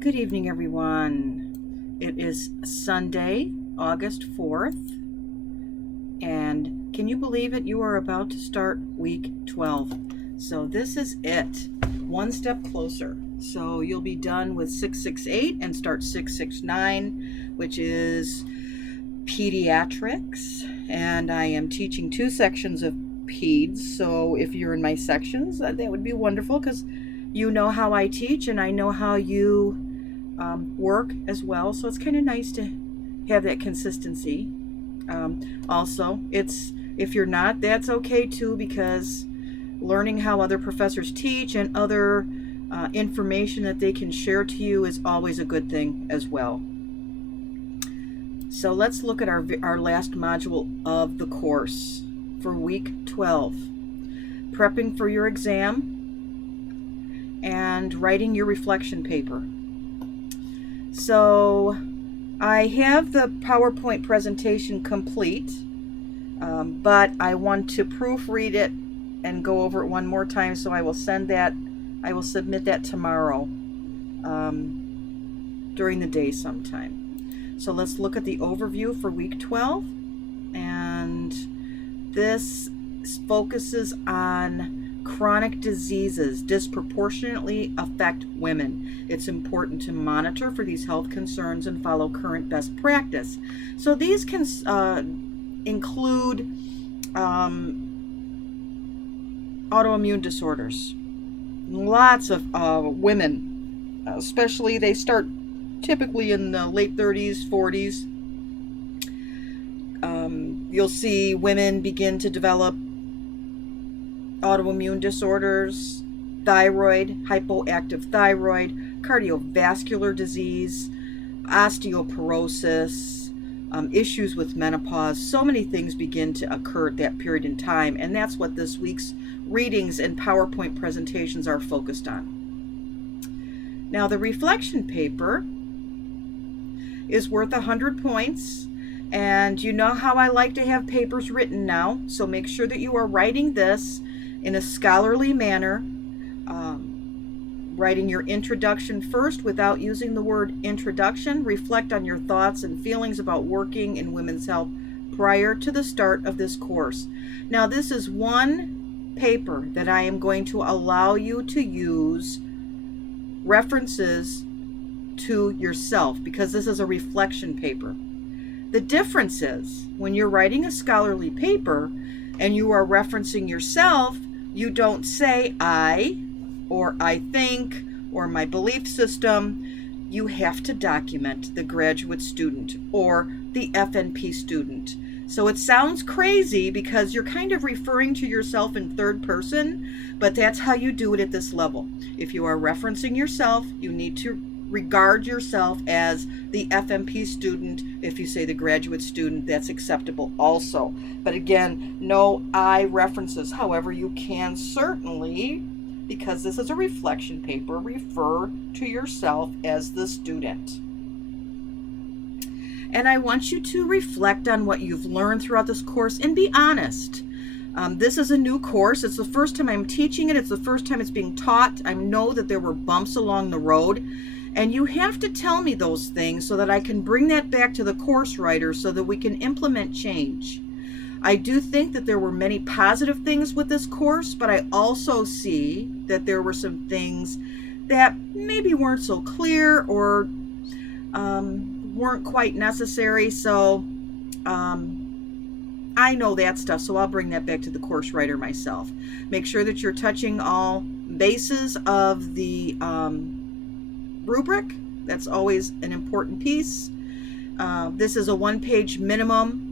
Good evening, everyone. It is Sunday, August 4th, and can you believe it? You are about to start week 12. So this is it, one step closer. So you'll be done with 668 and start 669, which is pediatrics. And I am teaching two sections of peds. So if you're in my sections, that would be wonderful because you know how I teach and I know how you work as well. So it's kind of nice to have that consistency. Also, if you're not, that's okay too, because learning how other professors teach and other information that they can share to you is always a good thing as well. So let's look at our last module of the course for week 12. Prepping for your exam and writing your reflection paper. So I have the PowerPoint presentation complete, but I want to proofread it and go over it one more time, so I will submit that tomorrow during the day sometime. So let's look at the overview for week 12, and this focuses on chronic diseases disproportionately affect women. It's important to monitor for these health concerns and follow current best practice. So these can include autoimmune disorders. Lots of women, especially they start typically in the late 30s, 40s. You'll see women begin to develop autoimmune disorders, thyroid, hypoactive thyroid, cardiovascular disease, osteoporosis, issues with menopause. So many things begin to occur at that period in time, and that's what this week's readings and PowerPoint presentations are focused on. Now, the reflection paper is worth 100 points, and you know how I like to have papers written now, so make sure that you are writing this in a scholarly manner, writing your introduction first without using the word introduction. Reflect on your thoughts and feelings about working in women's health prior to the start of this course. Now, this is one paper that I am going to allow you to use references to yourself, because this is a reflection paper. The difference is when you're writing a scholarly paper and you are referencing yourself, you don't say I or I think or my belief system. You have to document the graduate student or the FNP student. So it sounds crazy because you're kind of referring to yourself in third person, but that's how you do it at this level. If you are referencing yourself, you need to regard yourself as the FNP student. If you say the graduate student, that's acceptable also. But again, no I references. However, you can certainly, because this is a reflection paper, refer to yourself as the student. And I want you to reflect on what you've learned throughout this course and be honest. This is a new course. It's the first time I'm teaching it. It's the first time it's being taught. I know that there were bumps along the road. And you have to tell me those things so that I can bring that back to the course writer so that we can implement change. I do think that there were many positive things with this course, but I also see that there were some things that maybe weren't so clear or weren't quite necessary. So I know that stuff, so I'll bring that back to the course writer myself. Make sure that you're touching all bases of the rubric. That's always an important piece. This is a one-page minimum.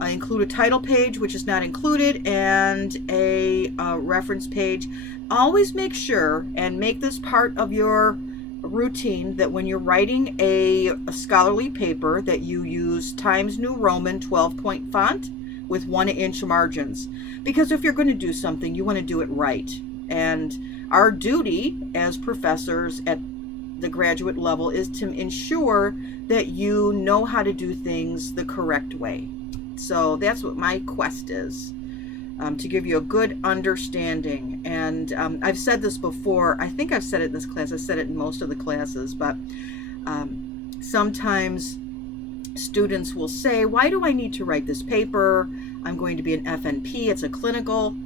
Include a title page, which is not included, and a reference page. Always make sure and make this part of your routine that when you're writing a scholarly paper that you use Times New Roman 12-point font with 1-inch margins. Because if you're going to do something, you want to do it right. And our duty as professors at the graduate level is to ensure that you know how to do things the correct way. So that's what my quest is. to give you a good understanding. And I've said this before. I think I've said it in this class. I've said it in most of the classes, but sometimes students will say, why do I need to write this paper? I'm going to be an FNP. It's a clinical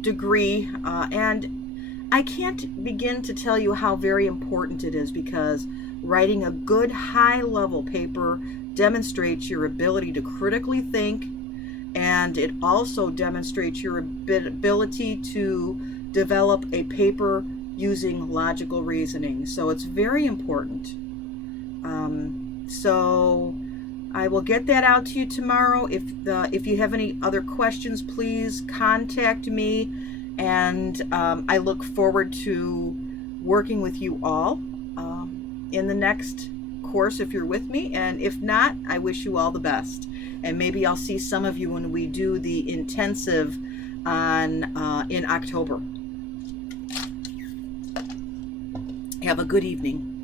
degree. And I can't begin to tell you how very important it is, because writing a good high-level paper demonstrates your ability to critically think, and it also demonstrates your ability to develop a paper using logical reasoning. So it's very important. So I will get that out to you tomorrow. If you have any other questions, please contact me, and I look forward to working with you all in the next course if you're with me, and if not, I wish you all the best. And maybe I'll see some of you when we do the intensive in October. Have a good evening.